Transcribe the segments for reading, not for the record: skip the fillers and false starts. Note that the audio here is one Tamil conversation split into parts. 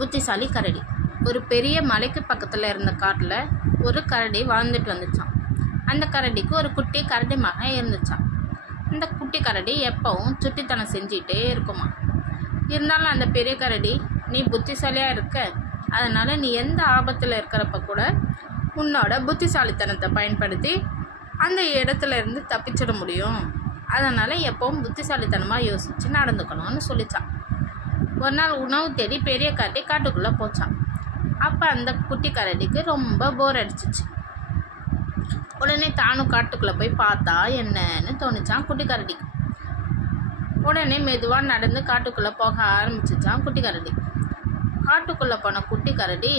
புத்திசாலி கரடி. ஒரு பெரிய மலைக்கு பக்கத்தில் இருந்த காட்டில் ஒரு கரடி வாழ்ந்துட்டு வந்துச்சான். அந்த கரடிக்கு ஒரு குட்டி கரடி மகன் இருந்துச்சான். இந்த குட்டி கரடி எப்பவும் சுட்டித்தனம் செஞ்சிகிட்டே இருக்குமா. இருந்தாலும் அந்த பெரிய கரடி, நீ புத்திசாலியாக இருக்க, அதனால் நீ எந்த ஆபத்தில் இருக்கிறப்ப கூட உன்னோட புத்திசாலித்தனத்தை பயன்படுத்தி அந்த இடத்துல இருந்து தப்பிச்சிட முடியும். அதனால் எப்பவும் புத்திசாலித்தனமாக யோசித்து நடந்துக்கணும்னு சொல்லிச்சான். ஒரு நாள் உணவு தேடி பெரிய கரடி காட்டுக்குள்ளே போச்சான். அப்போ அந்த குட்டி கரடிக்கு ரொம்ப போர் அடிச்சிச்சு. உடனே தானும் காட்டுக்குள்ளே போய் பார்த்தா என்னன்னு தோணுச்சான் குட்டி கரடிக்கு. உடனே மெதுவாக நடந்து காட்டுக்குள்ளே போக ஆரம்பிச்சிச்சான் குட்டி கரடி. காட்டுக்குள்ளே போன குட்டி கரடி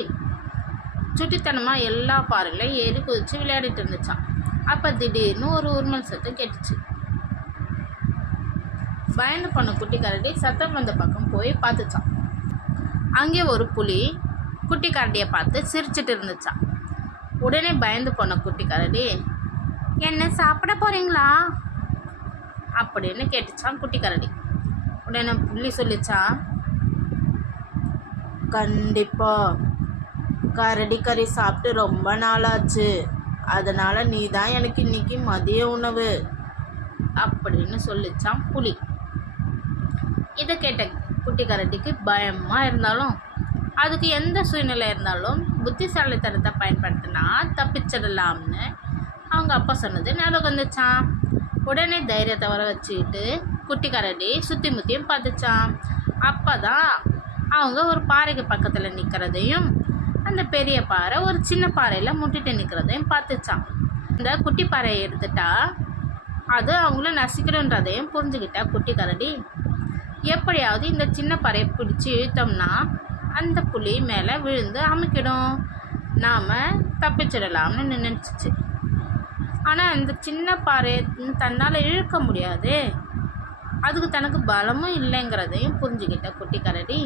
சுட்டித்தனமாக எல்லா பாறைகளையும் ஏறி குதித்து விளையாடிட்டு இருந்துச்சான். அப்போ திடீர்னு ஒரு உருமல் சத்தம் கேட்டுச்சு. பயந்து போன குட்டி கரடி சத்தம் வந்த பக்கம் போய் பார்த்துச்சான். அங்கே ஒரு புலி குட்டி கரடியை பார்த்து சிரிச்சிட்டு இருந்துச்சான். உடனே பயந்து போன குட்டி கரடி, என்ன சாப்பிட போகிறீங்களா அப்படின்னு கேட்டுச்சான் குட்டி கரடி. உடனே புலி சொல்லிச்சான், கண்டிப்பாக கரடி கறி சாப்பிட்டு ரொம்ப நாளாச்சு, அதனால் நீ தான் எனக்கு இன்னைக்கு மதிய உணவு அப்படின்னு சொல்லிச்சான் புலி. இதை கேட்ட குட்டி கரடிக்கு பயமாக இருந்தாலும் அதுக்கு எந்த சூழ்நிலை இருந்தாலும் புத்திசாலித்தனத்தை பயன்படுத்தினா தப்பிச்சிடலாம்னு அவங்க அப்பா சொன்னது ஞாபகம் வந்துச்சான். உடனே தைரியத்தை வர வச்சுக்கிட்டு குட்டி கரடி சுற்றி முற்றியும் பார்த்துச்சான். அப்போ தான் அவங்க ஒரு பாறைக்கு பக்கத்தில் நிற்கிறதையும் அந்த பெரிய பாறை ஒரு சின்ன பாறையில் முட்டிட்டு நிற்கிறதையும் பார்த்துச்சான். இந்த குட்டி பாறையை எடுத்துட்டா அது அவங்கள நசிக்கணுன்றதையும் புரிஞ்சுக்கிட்டா குட்டி கரடி, எப்படியாவது இந்த சின்ன பாறையை பிடிச்சி இழுத்தோம்னா அந்த புலி மேலே விழுந்து அமுக்கிடும், நாம் தப்பிச்சிடலாம்னு நினச்சிச்சு. ஆனால் அந்த சின்ன பாறையை தன்னால் இழுக்க முடியாது, அதுக்கு தனக்கு பலமும் இல்லைங்கிறதையும் புரிஞ்சுக்கிட்ட குட்டி கரடி.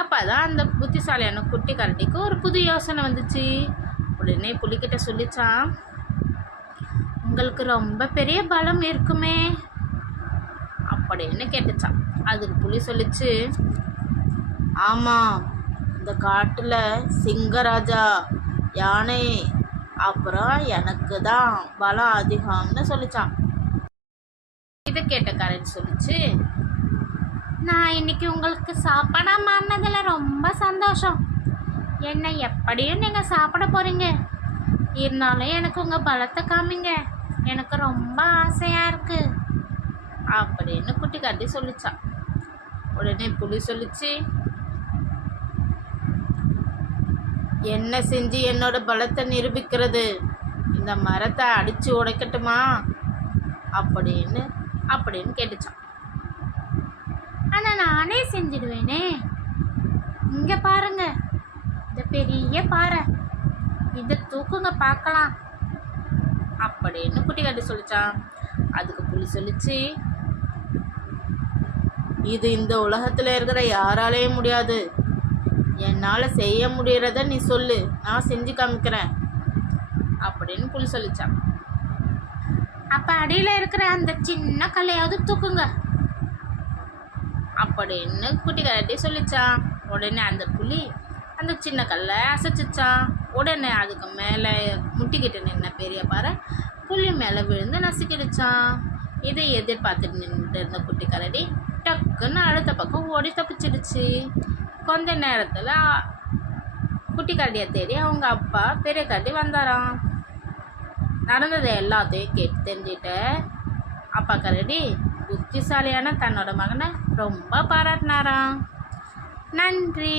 அப்போ தான் அந்த புத்திசாலியான குட்டி கரடிக்கு ஒரு புது யோசனை வந்துச்சு. உடனே புலிக்கிட்ட சொல்லிச்சான், உங்களுக்கு ரொம்ப பெரிய பலம் இருக்குமே அப்படின்னு கேட்டுச்சான். அதுக்கு புலி சொல்லிச்சு, ஆமாம், இந்த காட்டில் சிங்கராஜா, யானை, அப்புறம் எனக்கு தான் பலம் அதிகம்னு சொல்லிச்சான். இதை கேட்ட கரடி சொல்லிச்சு, நான் இன்னைக்கு உங்களுக்கு சாப்பாடா மாறினதில் ரொம்ப சந்தோஷம். என்னை எப்படியும் நீங்கள் சாப்பிட போகிறீங்க, இருந்தாலும் எனக்கு உங்கள் பலத்தை காமிங்க, எனக்கு ரொம்ப ஆசையாக இருக்குது அப்படின்னு குட்டி கரடி சொல்லிச்சான். உடனே புலி சொல்லிச்சு, என்ன செஞ்சு என்னோட பலத்தை நிரூபிக்கிறது, இந்த மரத்தை அடித்து உடைக்கட்டுமா அப்படின்னு கேட்டுச்சான். ஆனால் நானே செஞ்சிடுவேனே, இங்கே பாருங்க, இந்த பெரிய பாறை, இதை தூக்குங்க பார்க்கலாம் அப்படின்னு குட்டி கரடி சொல்லிச்சான். அதுக்கு புலி சொல்லிச்சு, இது இந்த உலகத்தில் இருக்கிற யாராலேயும் முடியாது, என்னால் செய்ய முடியறத நீ சொல்லு, நான் செஞ்சு காமிக்கிறேன் அப்படின்னு புலி சொல்லிச்சான். அப்போ அடியில் இருக்கிற அந்த சின்ன கல்லையாவது தூக்குங்க அப்படின்னு குட்டி கரடி சொல்லிச்சான். உடனே அந்த புலி அந்த சின்ன கல்லை அசைச்சிச்சான். உடனே அதுக்கு மேலே முட்டிக்கிட்டு நின்ன பெரிய பாறை புலி மேலே விழுந்து நசுக்கிடுச்சான். இதை எதிர்பார்த்துட்டு நின்றுட்டு இருந்த குட்டி கரடி டக்குன்னு அடுத்த பக்கம் ஓடி தப்பிச்சிடுச்சு. கொஞ்ச நேரத்தில் குட்டி கரடியை தேடி அவங்க அப்பா பெரிய கரடி வந்தாராம். நடந்ததை எல்லாத்தையும் கேட்டு தெரிஞ்சுட்டு அப்பா கரடி புத்திசாலியான தன்னோட மகனை ரொம்ப பாராட்டினாராம். நன்றி.